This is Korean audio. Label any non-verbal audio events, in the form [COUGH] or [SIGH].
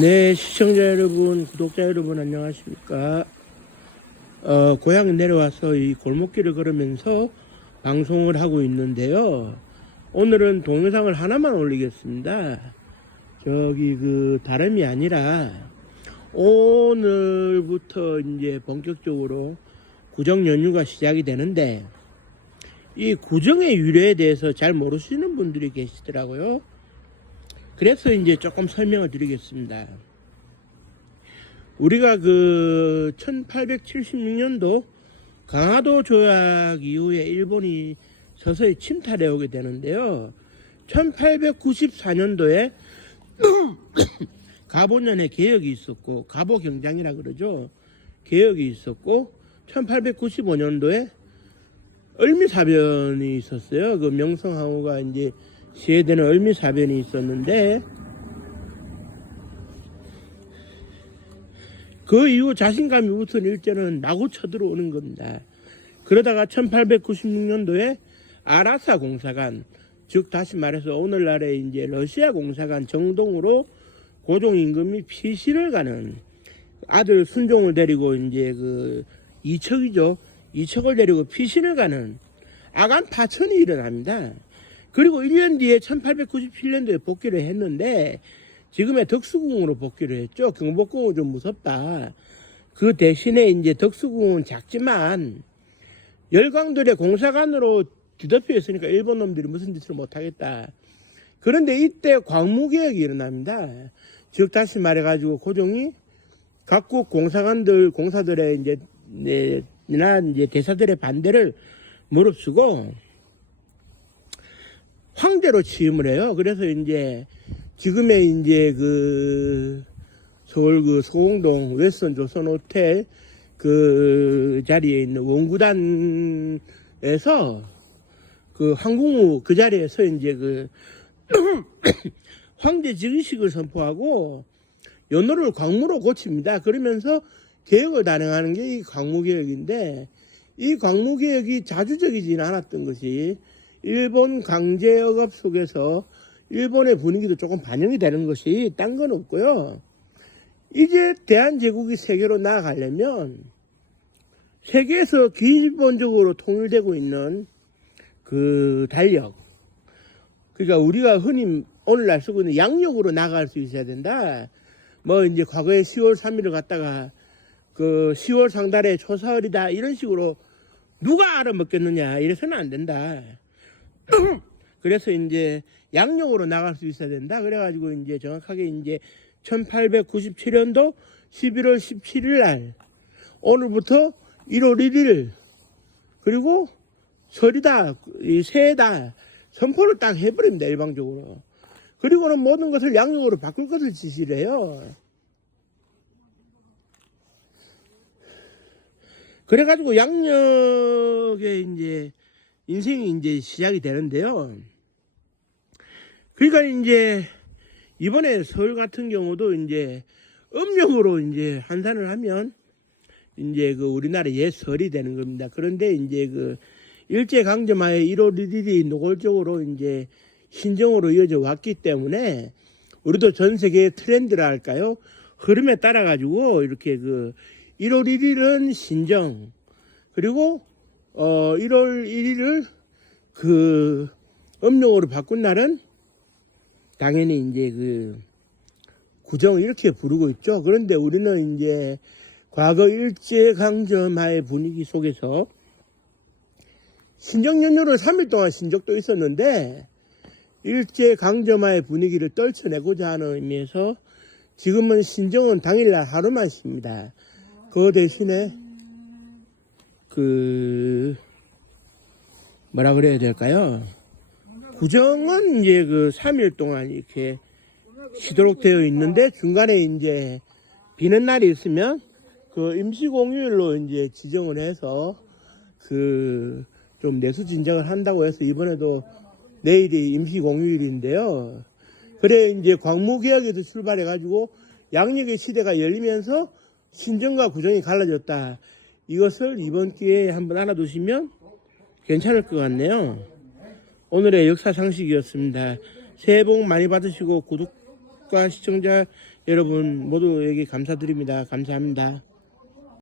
네, 시청자 여러분, 구독자 여러분, 안녕하십니까. 어, 고향 내려와서 이 골목길을 걸으면서 방송을 하고 있는데요. 오늘은 동영상을 하나만 올리겠습니다. 저기 그, 다름이 아니라, 오늘부터 이제 본격적으로 구정 연휴가 시작이 되는데, 이 구정의 유래에 대해서 잘 모르시는 분들이 계시더라고요. 그래서 이제 조금 설명을 드리겠습니다. 우리가 그 1876년도 강화도 조약 이후에 일본이 서서히 침탈해 오게 되는데요. 1894년도에 [COUGHS] 가보년에 개혁이 있었고 가보 경장이라 그러죠. 개혁이 있었고 1895년도에 을미사변이 있었어요. 그 명성황후가 이제 시해되는 을미사변이 있었는데 그 이후 자신감이 우선 일제는 마구 쳐들어오는 겁니다. 그러다가 1896년도에 아라사 공사관, 즉 다시 말해서 오늘날의 이제 러시아 공사관 정동으로 고종 임금이 피신을 가는 아들 순종을 데리고 이제 그 이척이죠. 이척을 데리고 피신을 가는 아간 파천이 일어납니다. 그리고 1년 뒤에 1897년도에 복귀를 했는데 지금의 덕수궁으로 복귀를 했죠. 경복궁은 좀 무섭다. 그 대신에 이제 덕수궁은 작지만 열강들의 공사관으로 뒤덮여 있으니까 일본 놈들이 무슨 짓을 못하겠다. 그런데 이때 광무개혁이 일어납니다. 즉 다시 말해가지고 고종이 각국 공사관들 공사들의 이제 네, 나 이제 대사들의 반대를 무릅쓰고 황제로 취임을 해요. 그래서 이제 지금의 이제 그 서울 그 소홍동 웨스턴 조선 호텔 그 자리에 있는 원구단에서 그 항공우 그 자리에서 이제 그 [COUGHS] 황제 즉위식을 선포하고 연호를 광무로 고칩니다. 그러면서 개혁을 단행하는 게 이 광무개혁인데 이 광무개혁이 자주적이지는 않았던 것이 일본 강제 억압 속에서 일본의 분위기도 조금 반영이 되는 것이 딴 건 없고요. 이제 대한제국이 세계로 나아가려면 세계에서 기본적으로 통일되고 있는 그 달력. 그러니까 우리가 흔히 오늘날 쓰고 있는 양력으로 나갈 수 있어야 된다. 뭐 이제 과거에 10월 3일을 갖다가 그 10월 상달에 초사월이다 이런 식으로 누가 알아먹겠느냐 이래서는 안 된다. [COUGHS] 그래서 이제 양력으로 나갈 수 있어야 된다. 그래가지고 이제 정확하게 이제 1897년도 11월 17일 날 오늘부터 1월 1일 그리고 설이다 이 새해다 선포를 딱 해버립니다 일방적으로. 그리고는 모든 것을 양력으로 바꿀 것을 지시를 해요. 그래가지고 양력에 이제 인생이 이제 시작이 되는데요. 그러니까 이제 이번에 서울 같은 경우도 이제 음력으로 이제 환산을 하면 이제 그 우리나라 옛 설이 되는 겁니다. 그런데 이제 그 일제 강점하에 1월 1일이 노골적으로 이제 신정으로 이어져 왔기 때문에 우리도 전 세계의 트렌드라 할까요? 흐름에 따라 가지고 이렇게 그 1월 1일은 신정 그리고 어 1월 1일을 그 음력으로 바꾼 날은 당연히 이제 그 구정 이렇게 부르고 있죠. 그런데 우리는 이제 과거 일제 강점하의 분위기 속에서 신정 연휴를 3일 동안 쉰 적도 있었는데 일제 강점하의 분위기를 떨쳐내고자 하는 의미에서 지금은 신정은 당일날 하루만 쉽니다. 그 대신에 그 뭐라 그래야 될까요? 구정은 이제 그 3일 동안 이렇게 쉬도록 되어 있는데 중간에 이제 비는 날이 있으면 그 임시 공휴일로 이제 지정을 해서 그 좀 내수 진정을 한다고 해서 이번에도 내일이 임시 공휴일인데요. 그래 이제 광무개혁에서 출발해 가지고 양력의 시대가 열리면서 신정과 구정이 갈라졌다. 이것을 이번 기회에 한번 알아두시면 괜찮을 것 같네요. 오늘의 역사 상식이었습니다. 새해 복 많이 받으시고 구독 구독과 시청자 여러분 모두에게 감사드립니다. 감사합니다.